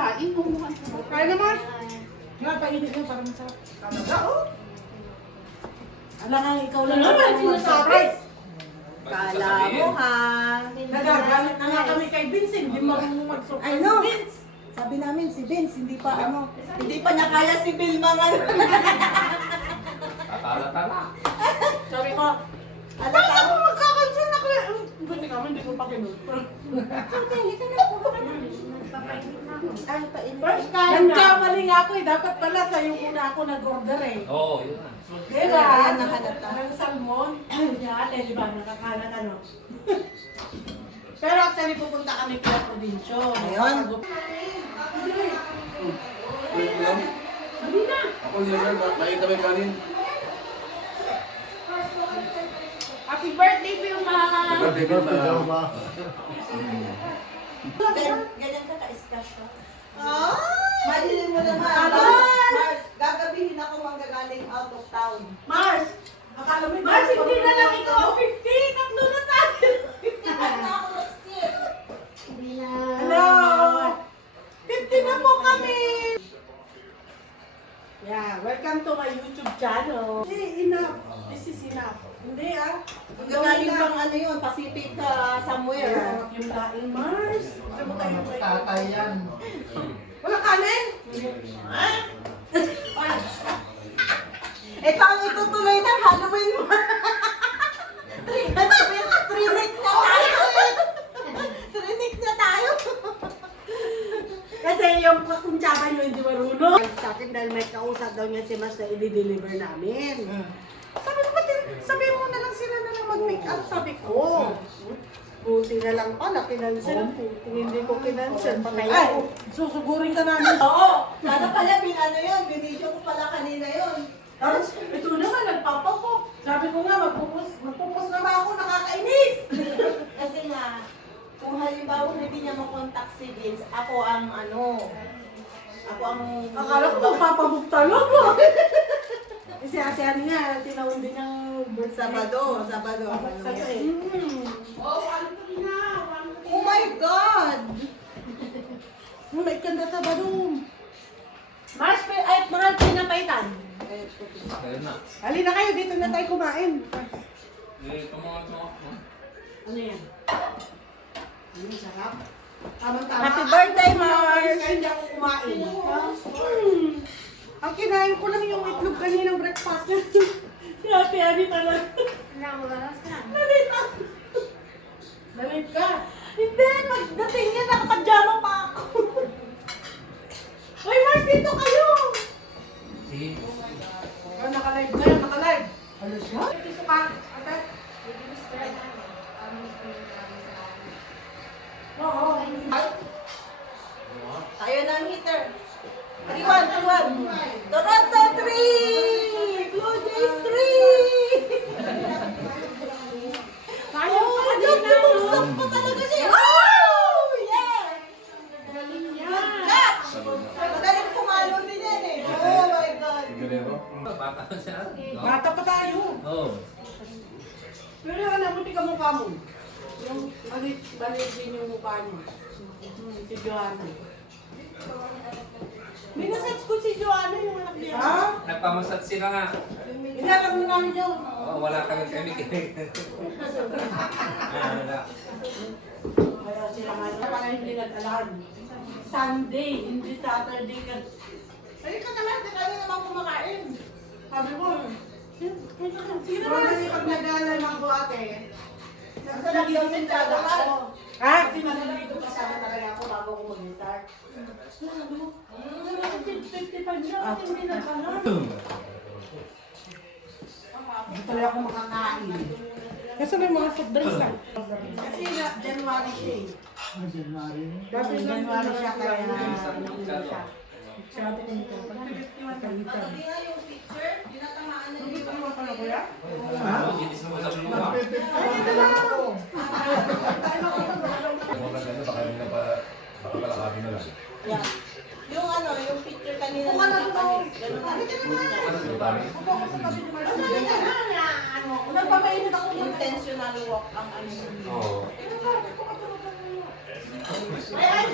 kinain mo. Kaya naman. Nga, painit mo para masarap. Talaga, oh. Alam nga, ikaw lang Naman, ang mag-surprise. Kala mo ha. Nagagalit na nga kami kay Vince, hindi marunong mag-surprise I know. si Vince. Sabi namin si Vince, hindi pa hindi pa niya kaya si Bill mga Tatala-tala. Sabi ko, Ano bakit ka? ako magkakansyon na kaya? Buti kami, hindi ko pa kinul. Ay, painit. First time na. Nagkamali nga ako eh. Dapat pala sa'yo muna ako nag-order eh. Oo, yun na. Diba? Ayan, nakalata. Ng salmon. Yan, eh, di ba? Nakakalat ano. Pero actually, pupunta kami kay Provinsyo. Ayun. Wait lang. Hindi na. Ako niya, makita may kanin. Happy birthday, Vilma! Birthday ko na. Ganyan ka ka-estasyon. Ah! Madilin mo naman. Ano? Mars, gagabihin ako manggagaling out of town. Mars! Akala mo Mars, hindi na lang ikaw ang 50! Tatlo na tayo! Hello! 50 na po kami! Yeah, welcome to my YouTube channel. Hey, enough. This is enough. Hindi ah. Manggagaling pang ano yun, Pacific somewhere. Sarap yung laing Mars. Saan mo tayo tayo? Tatay yan. Wala kanin? Eh, paano itutuloy ng Halloween mo? Trinik na tayo. Trinik na tayo. Kasi yung kuntsaba nyo hindi marunong. Sa akin dahil may kausap daw niya si Mas na i-deliver namin. Sabi ko, sabihin mo na lang sila na lang mag-make up. Sabi ko, buti na lang pala, kinansel. Kung hindi ko kinansel, patay Ay, ako. susugurin ka namin. Oo. Sana pala, binidyo ko pala kanina yun. Tapos, ito naman, nagpapapok. Sabi ko nga, magpupos na ba ako, nakakainis. Kasi nga, kung halimbawa hindi niya makontak si Vince, ako ang ako ang... Akala ko magpapabog talaga. Kasi ate niya, tinawin din yung birthday. Sabado ang ano. Sabado eh. Oh my God! May kanda Sabado. Mars, ay, mahal pinapaitan. Ayun na. Halina kayo, dito na tayo kumain. Tumungan. Ano yan? Ano, sarap. Tama-tama. Happy birthday, Mars! Kaya hindi ako kumain. Ang kinain ko lang yung itlog kaninang breakfast. Si Ate Ani talaga. Nalit Nalit ka. Hindi, magdating niya, nakapajama pa ako. Hoy, Mars, dito kayo! Si... Oh, naka-live na yan, naka-live. Ano siya? Gusto ka, ate? Oo. Tayo na ang heater. 3-1. Toronto 3! Blue Jays 3! Kaya Oh pa my God, kanina, sumugsak no? pa talaga siya. Oh! Yes! Galing niya. Catch! Magaling pumalo din yan eh. Oh my God. Bata na siya. Bata pa tayo. Oo. Pero yung nabuti ka mukha mo. Yung balit din yung mukha niya. Si Joanna. Minasage ko si Joanna, yung anak niya. Ha? Nagpamasat sila nga. Inarap mo namin yun. Oo, wala kami kinig. Wala. Kaya sila nga para hindi nag-alarm. Sunday, hindi Saturday ka. Ay, ka naman, di kami naman kumakain. Sabi mo, sige Pero naman. kasi pag nag-alarm ako ate, Nasa nagdamin ka ako. Ha? kasi nalilito pa sana talaga ako bago ko mag-start. Sabi mo, 55 na, hindi nag-alarm. Hindi tuloy ako makakain. Kasi may mga food drinks lang. Kasi January siya eh. Dati January siya kaya hindi siya. Sabi ko nito, pag 51 ka Pati nga yung picture, dinatamaan na Hindi yung ka naman pala kuya? Oo, ginis mo sa lupa. Ay, dito na ako. Baka pala kami na lang. Yeah. Yung yung picture kanina Kung ano nasa to? panig. Ganun na. Ano sa tayo? Upo ko sa tabi ni Marcy. Ano, Nagpapainit ako dito. Intentional walk ang ano. Oo. ay, ay,